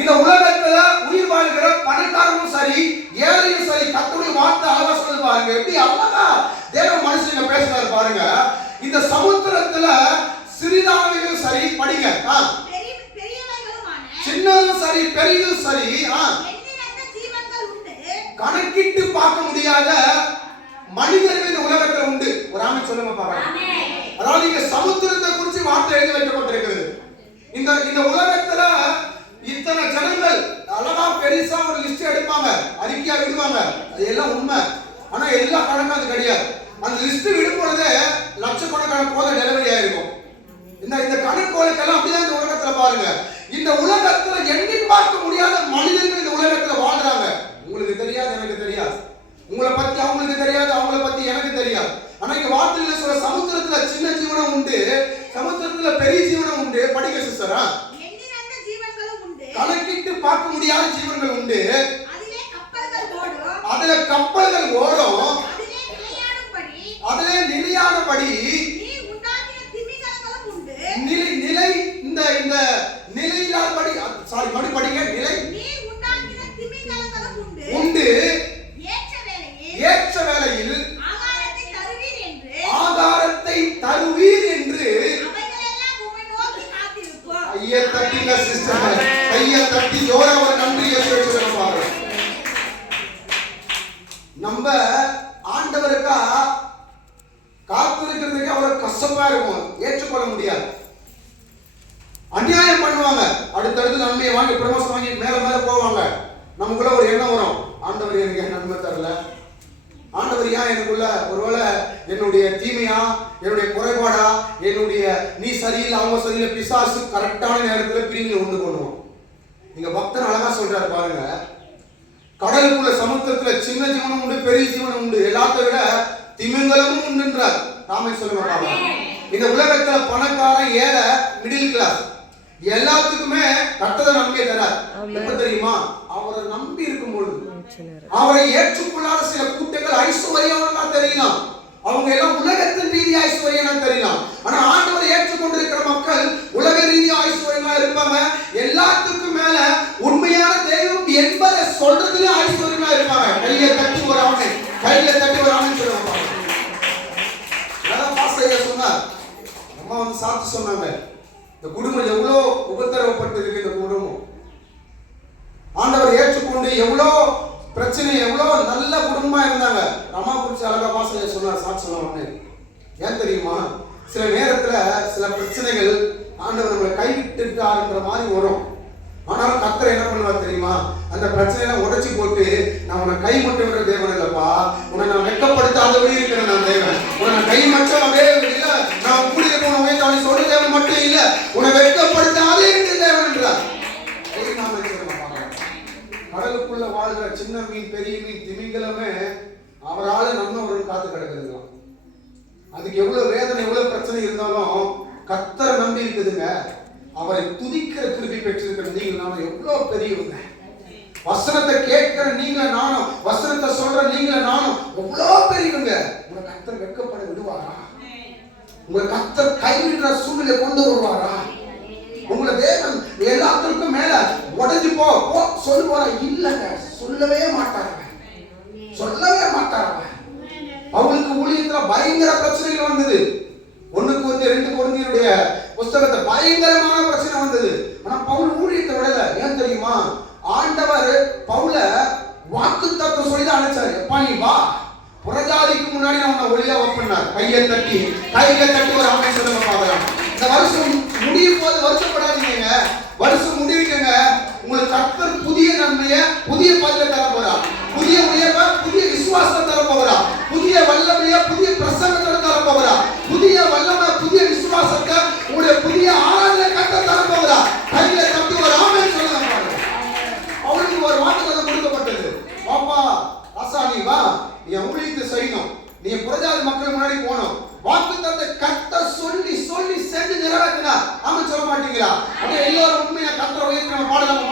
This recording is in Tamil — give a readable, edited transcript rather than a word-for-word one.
இந்த உலகத்துல உயிர் வாழ்கிற பணக்காரனும் சரி ஏழையும் சரி கர்த்தருடைய வார்த்தை அழகா சொல்லுது பாருங்க. எப்படி அழகா தேவ மனுஷங்க பேசுறாரு பாருங்க. இந்த சமுத்திரத்துல சிறிதானவைகளும் சரி படிங்க, சின்னதும் சரி பெரியதும் சரி கணக்கிட்டு பார்க்க முடியாத மனிதர்கள் இந்த உலகத்துல உண்டு. ஒரு ஆமென் சொல்லுங்க பாக்கலாம். அதாவது இங்க சமுத்திரத்தை குறித்து வார்த்தை எழுதி வைக்கப்பட்டிருக்கிறது. இந்த உலகத்துல இத்தனை ஜனங்கள் அழகா பெருசா ஒரு லிஸ்ட் எடுப்பாங்க, அறிக்கையா விடுவாங்க, அது எல்லாம் உண்மை. ஆனா எல்லா கணக்கும் அது கிடையாது. அந்த லிஸ்ட் விடும் பொழுதே லட்சக்கணக்கான போத டெலிவரி ஆயிருக்கும். இந்த கணக்கோளுக்கெல்லாம் அப்படிதான் இந்த உலகத்துல பாருங்க. இந்த உலகத்துல எண்ணி பார்க்க முடியாத மனிதர்கள் இந்த உலகத்துல வாழ்றாங்க. உங்களுக்கு தெரியாது, எனக்கு தெரியாது. உங்களை பத்தி அவங்களுக்கு தெரியாது, அவங்கள பத்தி எனக்கு தெரியாது. ஆனா இங்க வார்த்தையில சொல்ற சமுத்திரத்துல சின்ன ஜீவனம் உண்டு, சமுத்திரத்துல பெரிய ஜீவனம் உண்டு. படிக்க சிஸ்டரா, கணக்கிட்டு பார்க்க முடியாத ஜீவன்கள் உண்டு. அதுல கப்பல்கள் ஓடும், அதுல நிலையானபடி நிலை இந்த நிலையில்லாதபடி சாரி மறுபடிங்க நிலை உண்டு. ஏற்ற வேளையில் ஆகாரத்தை தருவீர் என்று கையை தட்டிங்க சிஸ்டர், கையை தட்டி ஜோரா ஒரு நன்றியை சொல்லுங்க. நம்ம ஆண்டவருக்கா காத்திருக்கிறதுக்கு அவ்வளவு கஷ்டமா இருக்கும், ஏற்றுக்கொள்ள முடியாது. அநியாயம் பண்ணுவாங்க, அடுத்தடுத்து நன்மையை வாங்கி ப்ரமோஷன் வாங்கி மேல மேல போவாங்க. நமக்குள்ள ஒரு எண்ணம் வரும், ஆண்டவர் எனக்கு நன்மை தரல, ஆண்டவர் ஏன் எனக்குள்ள ஒருவேளை என்னுடைய தீமையா, என்னுடைய குறைபாடா, என்னுடைய நீ சரியில்லை அவங்க சரியில்லை, பிசாசு கரெக்டான நேரத்தில் பிரிவுகளை உண்டு பண்ணுவோம். நீங்க பக்தன் அழகா சொல்றாரு பாருங்க. கடலுக்குள்ள சமுத்திரத்துல சின்ன ஜீவனம் உண்டு, பெரிய ஜீவனம் உண்டு, எல்லாத்தை விட திமிங்கலமும் உண்டுன்றார். நாமே சொல்லுங்க பாருங்க. இந்த உலகத்துல பணக்காரன் ஏழை மிடில் கிளாஸ் எல்லாத்துக்குமே கட்டத நம்பிக்கை தரார். எப்ப தெரியுமா? அவரை நம்பி இருக்கும் பொழுது, அவரை ஏற்றுக்கொள்ளாத சில கூட்டங்கள் ஐஸ்வர்யமா தெரியலாம், அவங்க எல்லாம் உலகத்தின் ரீதியா ஐஸ்வர்யமா தெரியலாம். ஆனா ஆண்டவரை ஏற்றுக்கொண்டிருக்கிற மக்கள் உலக ரீதியா ஐஸ்வர்யமா இருப்பாங்க. எல்லாத்துக்கும் மேல உண்மையான தெய்வம் என்பதை சொல்றதுல ஐஸ்வர்யமா இருப்பாங்க. கையை தட்டி ஒரு ஆமென், கையை தட்டி ஒரு ஆமென் சொல்லுவாங்க. அதான் பாஸ்டர் சொன்னார், அம்மா வந்து சாப்பிட்டு சொன்னாங்க, இந்த குடும்பம் எவ்வளோ உபத்திரவப்பட்டு இருக்கு. இந்த குடும்பம் ஆண்டவர் ஏற்றுக்கொண்டு எவ்வளோ பிரச்சனை, எவ்வளோ நல்ல குடும்பமா இருந்தாங்க. அம்மா குறிச்சு அழகா பாஸ்டர் சொன்னார், சாட்சி சொன்னாங்க. ஏன் தெரியுமா? சில நேரத்துல சில பிரச்சனைகள் ஆண்டவர் நம்மளை கைவிட்டுட்டாருன்ற மாதிரி வரும். ஆனாலும் கர்த்தர் என்ன பண்ணுவார் தெரியுமா? அந்த பிரச்சனையெல்லாம் உடைச்சு போட்டு, நான் உன்னை கை மட்டும் விடுற தேவன் இல்லப்பா, உன்னை நான் வெட்கப்படுத்தாதபடி இருக்கிறேன் நான் தேவன், உன்னை நான் கை மட்டும் அதே இல்ல, நான் கூடி இருக்கணும் தான் சொல்ற தேவன் மட்டும் இல்ல, உன்னை வெட்கப்படுத்தாதே இருக்கிற தேவன் என்றார். கடலுக்குள்ள வாழ்கிற சின்ன மீன் பெரிய மீன் திமிங்கலமே அவரால நன்மை ஒரு காத்து கிடக்குதுங்களாம். அதுக்கு எவ்வளவு வேதனை எவ்வளவு பிரச்சனை இருந்தாலும் கர்த்தரை நம்பி இருக்குதுங்க. அவரை துதிக்கிற கிருபை பெற்றிருக்கிற நீங்கள் நானும் எவ்வளவு பெரியவங்க. வசனத்தை கேட்கிற நீங்கள நானும், வசனத்தை சொல்ற நீங்கள நானும் எவ்வளவு பெரியவங்க. உங்களை கர்த்தர் வெட்கப்பட விடுவாரா? உங்களை கர்த்தர் கைவிடுற சூழ்நிலை கொண்டு வருவாரா? உங்களை தேவன் எல்லாத்துக்கும் மேல உடஞ்சு போ சொல்லுவாரா? இல்லங்க, சொல்லவே மாட்டாங்க, சொல்லவே மாட்டாங்க. அவங்களுக்கு ஊழியத்துல பயங்கர பிரச்சனைகள் வந்தது. 1 கொரிந்தியருடைய புத்தகத்தை பயங்கரமான பிரச்சனை வந்தது. ஆனா பவுல் ஊழியத்தை விடல. ஏன் தெரியுமா? ஆண்டவர் பவுல வாக்குத்தத்தம் சொல்லி தான் அனுப்பிச்சாரு. எப்பா நீ வா, புறஜாதிக்கு முன்னாடி நான் உன்னை ஒளியா வைப்பேன்னார். கையை தட்டி ஒரு ஆமென் சொல்லுங்க பார்க்கலாம். இந்த வருஷம் முடியும் போது வருத்தப்படாதீங்க, வருஷம் முடிவுக்குங்க. உங்களுக்கு கர்த்தர் புதிய நன்மையை, புதிய பதிலை தர போறா, புதிய உயர்வை, புதிய விசுவாசத்தை தர போகிறா, புதிய வல்லமையை, புதிய பிரசங்கத்தை தர போகிறா, புதிய வல்லமை, புதிய விசுவாசத்தை, உங்களுடைய புதிய ஆராதனை கட்ட தர போகிறா. கையில தட்டி ஒரு ஆமென் சொல்லுங்க பாருங்க. அவளுக்கு ஒரு வாக்குத்தத்தம் கொடுக்கப்பட்டது. பாப்பா ராசா, நீ வா, நீ ஊழியத்தை செய்யணும், நீ புறஜாதி மக்கள் முன்னாடி போகணும். வாக்குத்தத்தத்தை கட்ட சொல்லி சொல்லி செஞ்சு நிறைவேற்றினா ஆமென் சொல்ல மாட்டீங்களா? அப்படியே எல்லாரும் உண்மையா கர்த்தரை உயர்த்தி நம்ம பாடலாம்.